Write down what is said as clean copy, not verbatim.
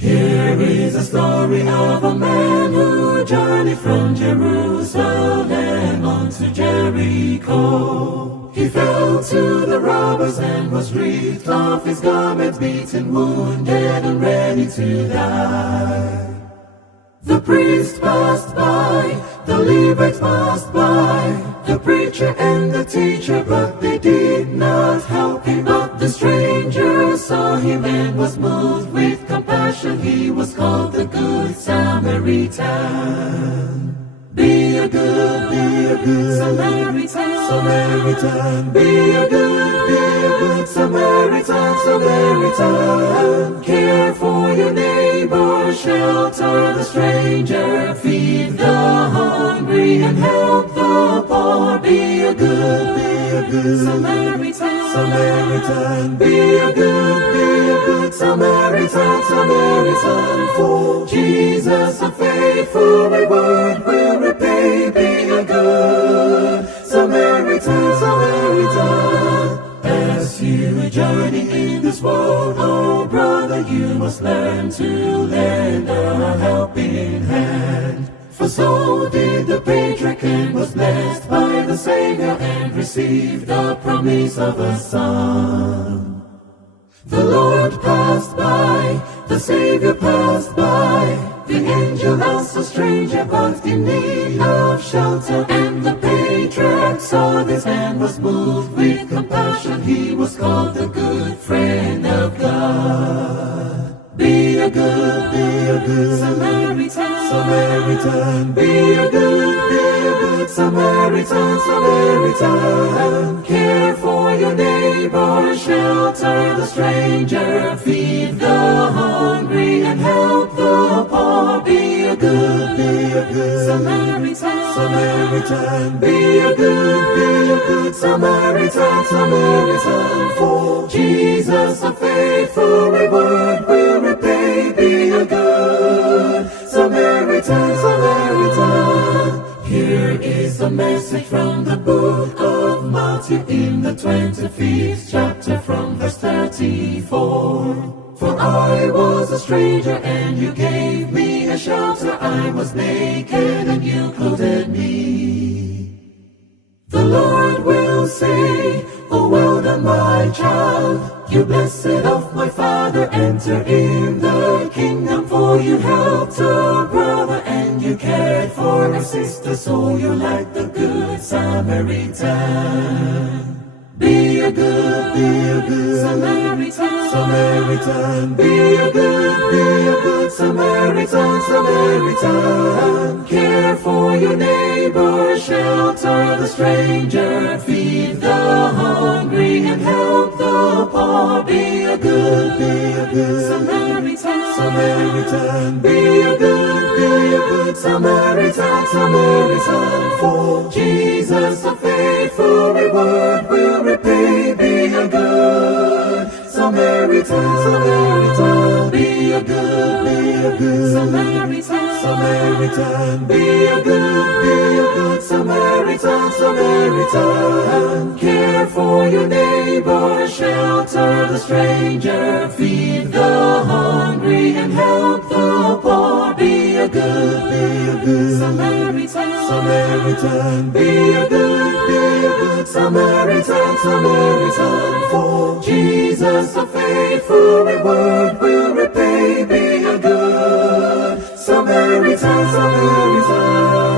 Here is a story of a man who journeyed from Jerusalem unto Jericho. He fell to the robbers and was stripped of his garments, beaten, wounded, and ready to die. The priest passed by, the Levites passed by, the preacher and the teacher, but they did not help him. But the stranger saw him and was moved with compassion. He was called the Good Samaritan. Be a good Samaritan, Samaritan. Be a good Samaritan, Samaritan. Care for your neighbor, shelter the stranger, feed the hungry and help the poor. Be a good Samaritan, Samaritan. Be a good Samaritan, Samaritan. For Jesus a faithful reward will repay. Be a good Samaritan, Samaritan. As you journey in this world, oh brother, you must learn to lend a helping hand. For so did the patriarch, and was blessed by the Savior, and received the promise of a son. The Lord passed by, the Savior passed by, the angel asked a stranger but in need of shelter, and the patriarch saw this and was moved with compassion. He was called the good friend of God. Be a good Samaritan, Samaritan. Be a good Samaritan, Samaritan. Care for your neighbor, shelter the stranger, feed the hungry and help the poor. Be a good Samaritan, Samaritan. Be a good Samaritan, Samaritan. For Jesus a faithful reward will repay. Be a good Samaritan, Samaritan. Here is a message from the book of Matthew in the 25th chapter from verse 34. For I was a stranger and you gave me a shelter. I was naked and you clothed me. The Lord will say, oh well done my child, you blessed of my Father, enter in the kingdom. For you helped a brother and you cared for a sister, so you like the good Samaritan. Be a good Samaritan, Samaritan. Be a good Samaritan, Samaritan. Care for your neighbor, shelter the stranger, feed the hungry and help the poor. Be a good Samaritan, Samaritan. Be a good Samaritan, Samaritan. For Jesus a faithful reward will repay. Be a good Samaritan, Samaritan. Be a good Samaritan, Samaritan. Be a good Samaritan, Samaritan. Care for your neighbor, shelter the stranger, feed the hungry and help the poor. Be a good Samaritan, Samaritan. Be a good Samaritan, Samaritan. For Jesus a faithful reward will repay. Be a good Samaritan, Samaritan.